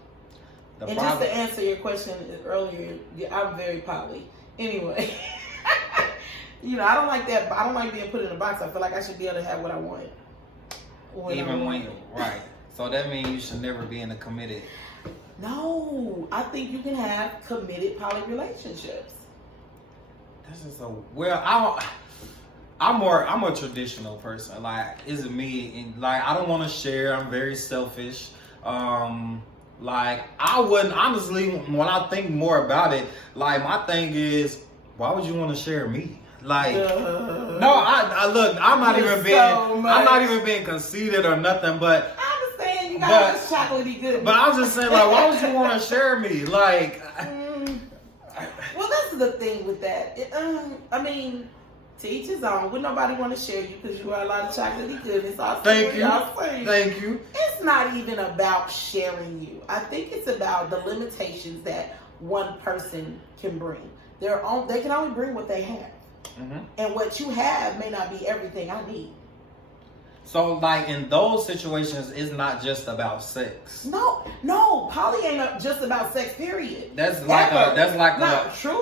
Just to answer your question earlier, I'm very poly. Anyway, you know, I don't like that. I don't like being put in a box. I feel like I should be able to have what I want. Right. So that means you should never be in a committed. No, I think you can have committed poly relationships. This is I'm a traditional person. Like, is it me? And like, I don't want to share. I'm very selfish. Like, I wouldn't, honestly, when I think more about it, like, my thing is, why would you want to share me? Like, no, I look, I'm not even being conceited or nothing, but I understand you got this chocolatey good. But I'm just saying, like, why would you want to share me? Like, well, that's the thing with that. I mean, to each his own. Would nobody want to share you because you are a lot of chocolatey goodness? Thank you. It's not even about sharing you. I think it's about the limitations that one person can bring. They can only bring what they have. And what you have may not be everything I need. So, like, in those situations, it's not just about sex. No, poly ain't just about sex. Period. That's like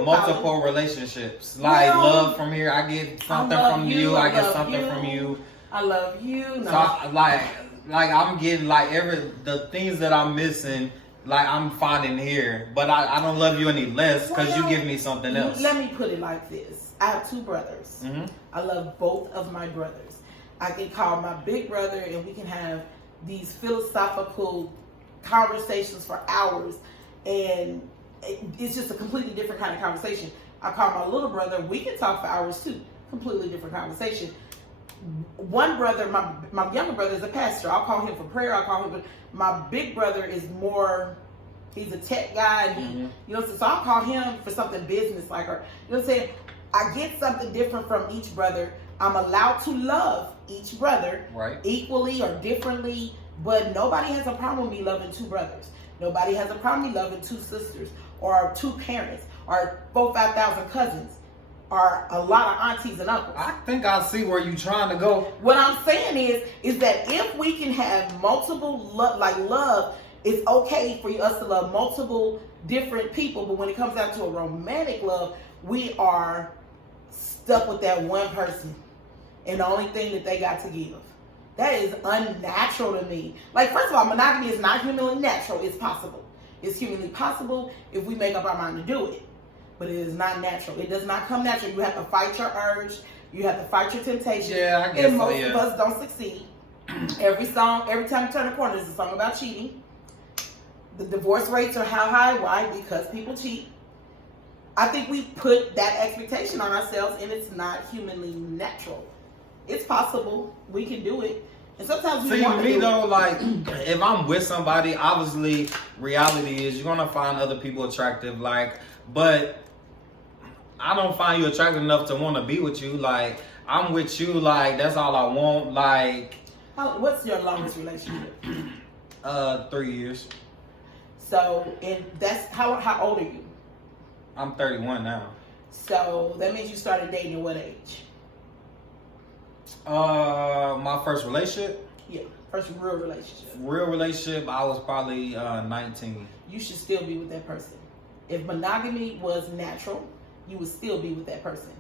multiple poly relationships. Like, love from here, I get something from you. I get something from you. I love you. No. So, like I'm getting like the things that I'm missing. Like, I'm finding here, but I don't love you any less because you give me something else. Let me put it like this. I have two brothers. I love both of my brothers. I can call my big brother and we can have these philosophical conversations for hours. and it's just a completely different kind of conversation. I call my little brother, we can talk for hours too. Completely different conversation. One brother, my younger brother is a pastor. I'll call him for prayer. I'll call him, but my big brother is more, he's a tech guy. And he, you know, so I'll call him for something business like, or, you know what I'm saying? I get something different from each brother. I'm allowed to love each brother equally or differently, but nobody has a problem with me loving two brothers. Nobody has a problem with me loving two sisters or two parents or 5,000 cousins or a lot of aunties and uncles. I think I see where you're trying to go. What I'm saying is that if we can have multiple love, it's okay for us to love multiple different people, but when it comes down to a romantic love, we are stuck with that one person and the only thing that they got to give. That is unnatural to me. Like, first of all, monogamy is not humanly natural. It's possible. It's humanly possible if we make up our mind to do it. But it is not natural. It does not come natural. You have to fight your urge. You have to fight your temptation. Yeah, I guess and most so, yeah. of us don't succeed. Every time you turn a corner, there's a song about cheating. The divorce rates are how high? Why? Because people cheat. I think we put that expectation on ourselves, and it's not humanly natural. It's possible. We can do it. And sometimes we want to do though, like, if I'm with somebody, obviously, reality is you're going to find other people attractive, like, but I don't find you attractive enough to want to be with you. Like, I'm with you, like, that's all I want, like. What's your longest relationship? 3 years. So, and that's, how old are you? I'm 31 now. So, that means you started dating at what age? My first relationship? Yeah, first real relationship. Real relationship, I was probably 19. You should still be with that person. If monogamy was natural, you would still be with that person.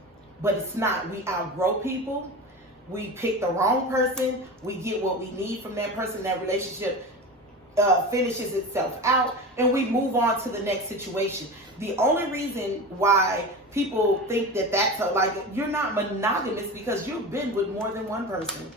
But it's not. We outgrow people. We pick the wrong person. We get what we need from that person. That relationship finishes itself out, and we move on to the next situation. The only reason why people think that that's like you're not monogamous because you've been with more than one person.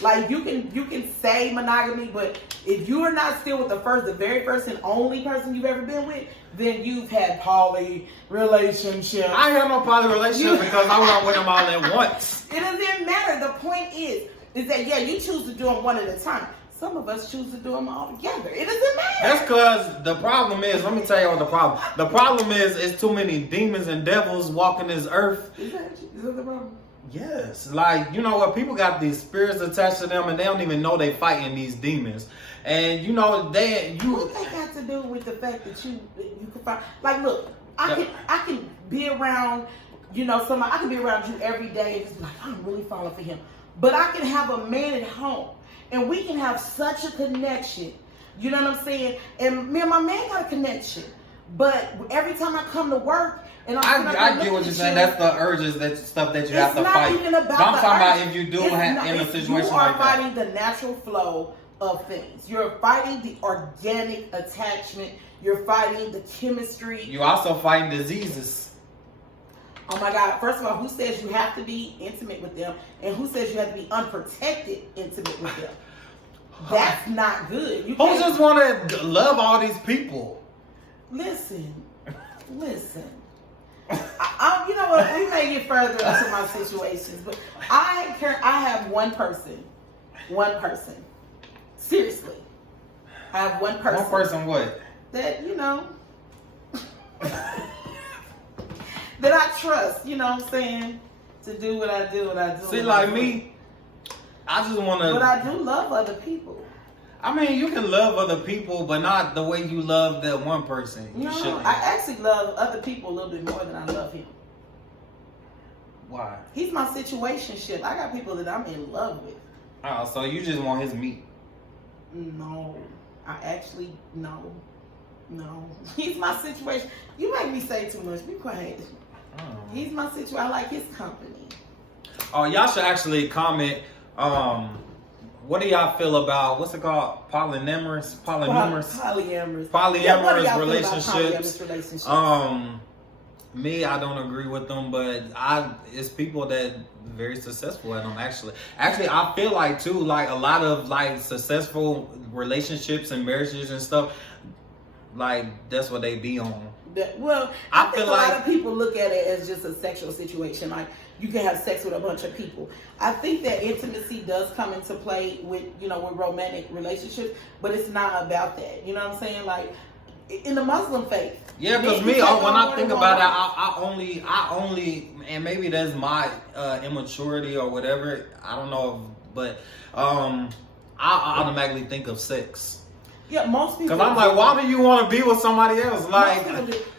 Like you can say monogamy, but if you are not still with the very first and only person you've ever been with, then you've had poly relationship. I had no poly relationship because I went with them all at once. It doesn't matter. The point is that yeah, you choose to do them one at a time. Some of us choose to do them all together. It doesn't matter. That's because the problem is, let me tell you what the problem. The problem is, it's too many demons and devils walking this earth. Is that the problem? Yes. Like, you know what? People got these spirits attached to them and they don't even know they fighting these demons. And, you know, What that got to do with the fact that you can find, like, look, I can be around, you know, somebody, I can be around you every day and it's like, I'm really falling for him. But I can have a man at home. And we can have such a connection. You know what I'm saying? And me and my man got a connection. But every time I come to work, and I get what you're saying. That's the urges, that stuff that you have to fight. It's not even about I'm the talking urges. about if you do have in a situation like that. You are fighting the natural flow of things. You're fighting the organic attachment. You're fighting the chemistry. You also fighting diseases. Oh my God. First of all, who says you have to be intimate with them? And who says you have to be unprotected intimate with them? That's not good. Who just want to love all these people? Listen. You know what? We may get further into my situations, but I have one person. Seriously. I have one person. One person what? That, you know, that I trust, you know what I'm saying, to do what I do. See, like me, I just want to. But I do love other people. I mean, you can love other people, but not the way you love that one person. You shouldn't. I actually love other people a little bit more than I love him. Why? He's my situationship. I got people that I'm in love with. Oh, so you just want his meat? No. No. He's my situation. You make me say too much. Be quiet. Oh. He's my situation. I like his company. Oh, y'all should actually comment. What do y'all feel about, what's it called? Polyamorous relationships. Me, I don't agree with them, but it's people that very successful at them. Actually, I feel like too, like a lot of like successful relationships and marriages and stuff, like that's what they be on. Well, I think a lot of people look at it as just a sexual situation. Like, you can have sex with a bunch of people. I think that intimacy does come into play with, with romantic relationships, but it's not about that. You know what I'm saying? Like, in the Muslim faith. Yeah, because when I think about it, I only, and maybe that's my immaturity or whatever. I don't know, but I automatically think of sex. Yeah, most people. Because I'm like, why do you want to be with somebody else? Like,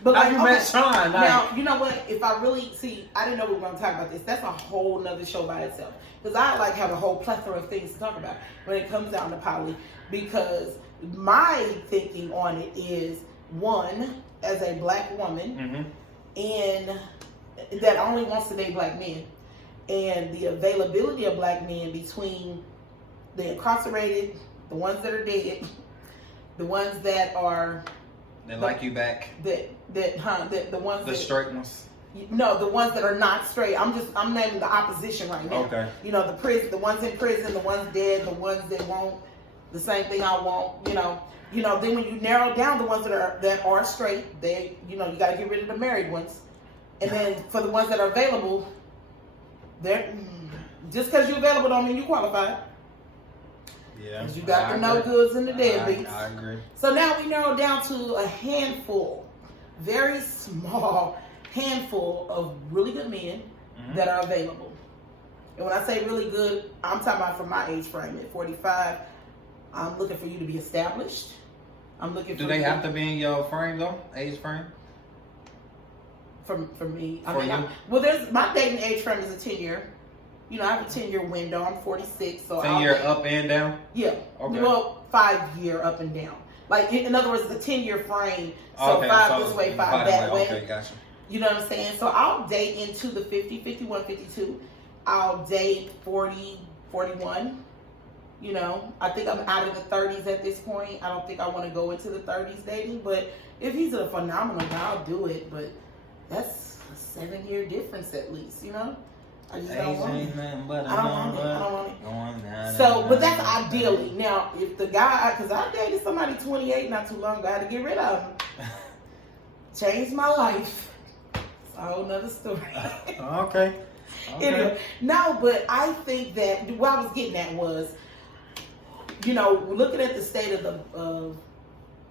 but how you met Shawn? Like, now, you know what? If I really I didn't know we were going to talk about this. That's a whole nother show by itself. Because I have a whole plethora of things to talk about when it comes down to poly. Because my thinking on it is, one, as a black woman, and that only wants to date black men, and the availability of black men between the incarcerated, the ones that are dead, the ones that are like you back, the ones the straight ones. No, the ones that are not straight. I'm naming the opposition right now. Okay. The prison, the ones in prison, the ones dead, the ones that won't the same thing I want. Then when you narrow down the ones that are straight, they you got to get rid of the married ones, and then for the ones that are available, they're just because you're available don't mean you qualified. Yeah, because you got the no goods and the deadbeats. I agree. So now we narrow down to a handful, very small handful of really good men that are available. And when I say really good, I'm talking about from my age frame at 45. I'm looking for you to be established. I'm looking for. Do they have to be in your frame though? Age frame? For me, you? There's my dating age frame is a 10-year. I have a 10-year window. I'm 46, so 10-year up and down. Yeah. Okay. Well, 5-year up and down. Like in other words, the 10-year frame. So okay, 5 this way, 5 that way. Okay, gotcha. You know what I'm saying? So I'll date into the 50, 51, 52. I'll date 40, 41. I think I'm out of the 30s at this point. I don't think I want to go into the 30s dating. But if he's a phenomenal guy, I'll do it. But that's a 7-year difference at least, I just don't want it. I don't want it. So, but that's ideally. Now, if the guy, because I dated somebody 28 not too long ago, I had to get rid of him. Changed my life. It's a whole nother story. Okay. Anyway, no, but I think that what I was getting at was, looking at the state of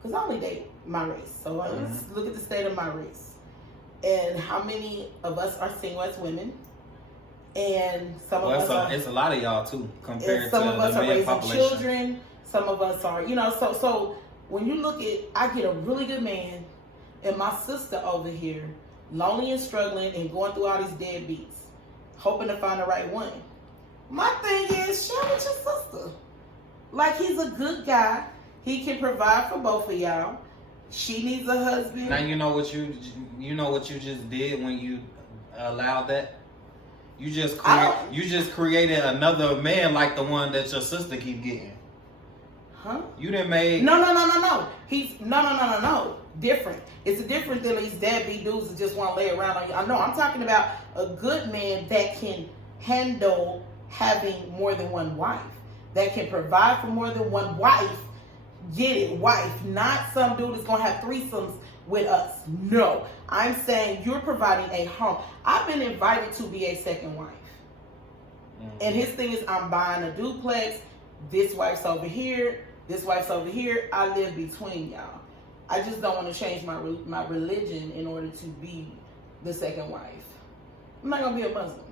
because I only date my race. So let's look at the state of my race. And how many of us are single as women? And some of us are, it's a lot of y'all too, compared to some of us the are male raising population. children. Some of us are, so when you look at, I get a really good man, and my sister over here, lonely and struggling and going through all these deadbeats, hoping to find the right one. My thing is, share with your sister. Like, he's a good guy. He can provide for both of y'all. She needs a husband. Now you know what you just did when you allowed that. You just created another man like the one that your sister keep getting. Huh? You didn't make No. He's no. Different. It's different than these deadbeat dudes that just want to lay around on you. I know. I'm talking about a good man that can handle having more than one wife, that can provide for more than one wife. Get it, wife, not some dude that's gonna have threesomes with us. No, I'm saying you're providing a home. I've been invited to be a second wife, and his thing is, I'm buying a duplex. This wife's over here. This wife's over here. I live between y'all. I just don't want to change my religion in order to be the second wife. I'm not gonna be a Muslim.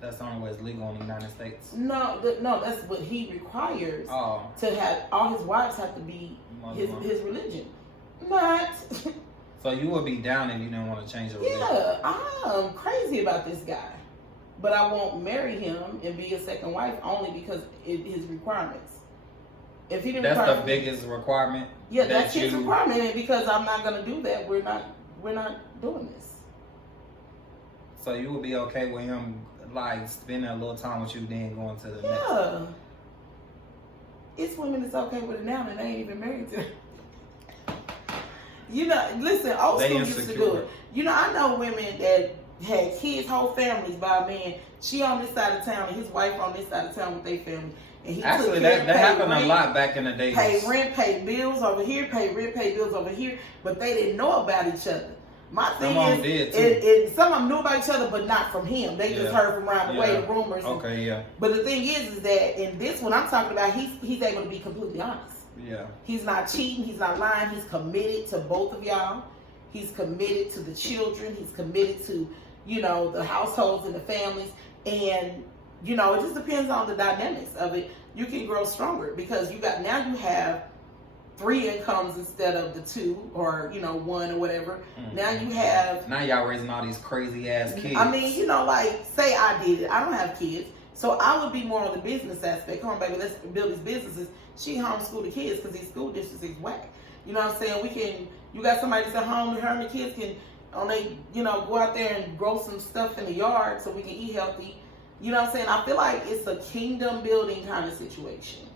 That's the only way it's legal in the United States. No, that's what he requires. To have all his wives have to be his religion. Not. So you would be down if you didn't want to change the religion. Yeah, I'm crazy about this guy, but I won't marry him and be a second wife only because his requirements. If he didn't, that's the biggest requirement. Yeah, that's his requirement, and because I'm not gonna do that, we're not doing this. So you would be okay with him, like, spending a little time with you, then going to the next? Yeah. It's women that's okay with it now, and they ain't even married to him. Listen, old school used to do it. I know women that had kids, whole families by a man She on this side of town and his wife on this side of town with their family. And he Actually, took care, that happened rent, a lot back in the days. Pay rent, pay bills over here, pay rent, pay bills over here, but they didn't know about each other. My thing is, some of them knew about each other, but not from him. They just heard from around the way, the rumors. Okay, yeah. But the thing is that in this one I'm talking about, he's able to be completely honest. Yeah. He's not cheating. He's not lying. He's committed to both of y'all. He's committed to the children. He's committed to, the households and the families. And, it just depends on the dynamics of it. You can grow stronger because you have 3 incomes instead of the 2 or, 1 or whatever. Mm-hmm. Now y'all raising all these crazy ass kids. I mean, say I did it. I don't have kids. So I would be more on the business aspect. Come on, baby, let's build these businesses. She homeschool the kids because these school districts is whack. You know what I'm saying? You got somebody that's at home, her and the kids can, go out there and grow some stuff in the yard so we can eat healthy. You know what I'm saying? I feel like it's a kingdom building kind of situation.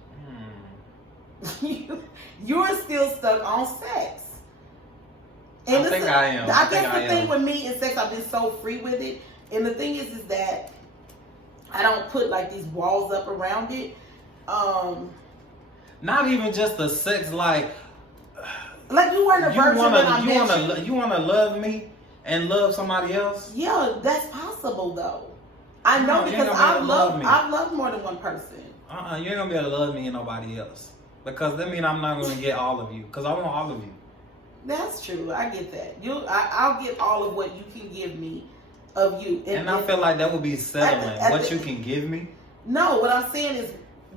You're still stuck on sex. And I think I am. I guess the thing with me in sex, I've been so free with it. And the thing is that I don't put like these walls up around it. Not even just the sex, like you weren't a virgin when I met you. You want to love me and love somebody else? Yeah, that's possible though. I know because I've loved more than one person. You ain't gonna be able to love me and nobody else because that means I'm not gonna get all of you because I want all of you. That's true. I get that. I'll get all of what you can give me of you. And I feel like that would be settling. What you can give me? No, what I'm saying is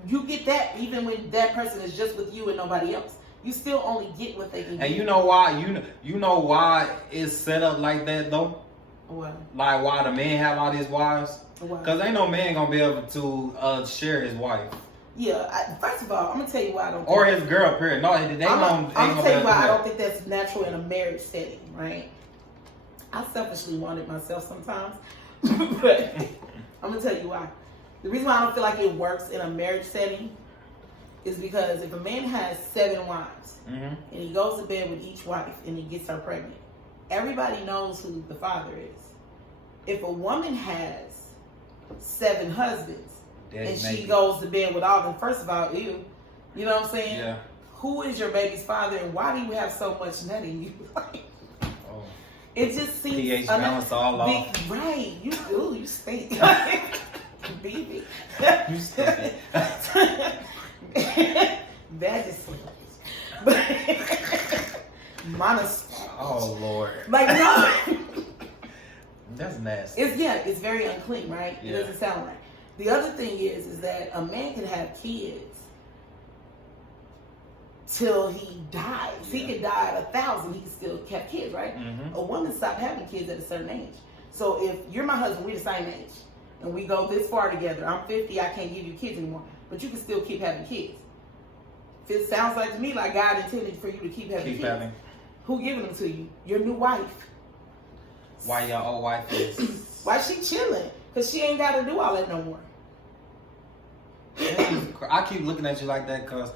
you get that even when that person is just with you and nobody else. You still only get what they can give. And you know why? You know why it's set up like that though? What? Like why the man have all these wives? Because ain't no man gonna be able to share his wife. Yeah, first of all, I'm gonna tell you why I don't. Or his girl, period. No, they don't. I'm gonna tell you why I don't think that's natural in a marriage setting, right? I selfishly want it myself sometimes, but I'm gonna tell you why. The reason why I don't feel like it works in a marriage setting is because if a man has 7 wives and he goes to bed with each wife and he gets her pregnant, everybody knows who the father is. If a woman has 7 husbands and she goes to bed with all of them, first of all, ew. You know what I'm saying? Yeah. Who is your baby's father and why do you have so much nut in you? It just seems pH balance all off. Right. You stink. Baby. You stink. That is but monostat. Oh Lord. Like no. That's nasty. It's very unclean, right? Yeah. It doesn't sound right. The other thing is that a man can have kids till he dies. Yeah. He could die at 1,000, he can still have kids, right? A woman stopped having kids at a certain age. So if you're my husband, we're the same age, and we go this far together, I'm 50, I can't give you kids anymore, but you can still keep having kids. It sounds like to me like God intended for you to keep having kids. Who giving them to you? Your new wife. Why your old wife is? Why she chilling? Because she ain't got to do all that no more. I keep looking at you like that because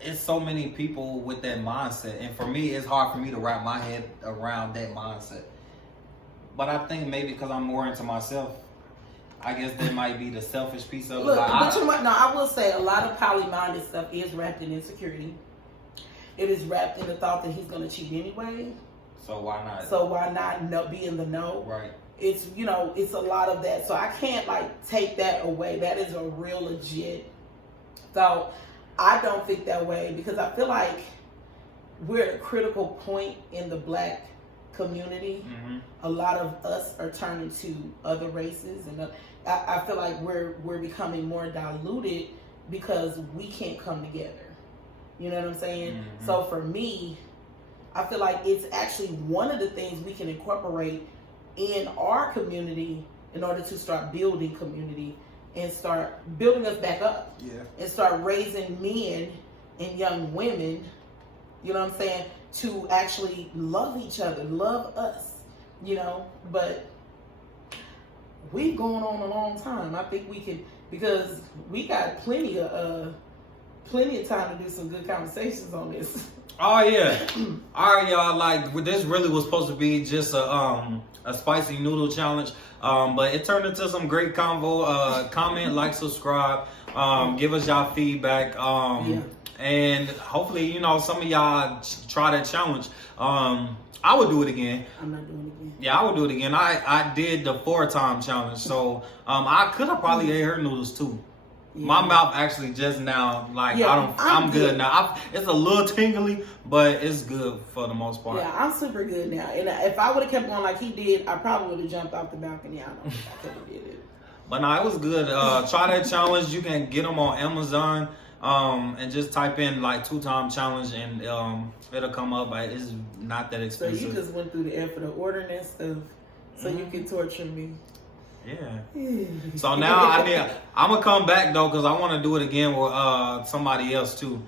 it's so many people with that mindset. And for me, it's hard for me to wrap my head around that mindset. But I think maybe because I'm more into myself, I guess that might be the selfish piece of it. Look, I will say a lot of poly-minded stuff is wrapped in insecurity. It is wrapped in the thought that he's going to cheat anyway. So why not? So why not be in the know? Right. It's, it's a lot of that. So I can't take that away. That is a real legit thought. I don't think that way because I feel like we're at a critical point in the Black community. A lot of us are turning to other races, and I feel like we're becoming more diluted because we can't come together. You know what I'm saying? So for me, I feel like it's actually one of the things we can incorporate in our community in order to start building community and start building us back up. Yeah. And start raising men and young women, you know what I'm saying, to actually love each other, love us, but we've gone on a long time. I think we can, because we got plenty of plenty of time to do some good conversations on this. Oh yeah. All right, y'all. Like this really was supposed to be just a spicy noodle challenge, but it turned into some great convo. Comment, like, subscribe. Give us y'all feedback. And hopefully, some of y'all try that challenge. I would do it again. I'm not doing it again. Yeah, I would do it again. I did the 4-time challenge, so I could have probably ate her noodles too. Yeah. My mouth actually just now, I'm good now. It's a little tingly, but it's good for the most part. Yeah, I'm super good now. And if I would have kept going like he did, I probably would have jumped off the balcony. I don't think I could have did it. But no, it was good. Try that challenge. You can get them on Amazon. And just type in 2-time challenge and it'll come up. It's not that expensive. So you just went through the effort of ordering that stuff so you can torture me. Yeah. So now I'm gonna come back though because I want to do it again with somebody else too.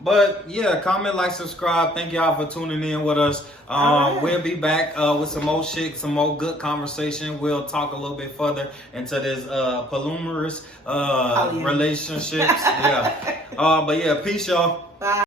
But yeah, comment, like, subscribe. Thank y'all for tuning in with us. Right. We'll be back with some more shit, some more good conversation. We'll talk a little bit further into this polyamorous relationships. Yeah. But yeah, peace, y'all. Bye.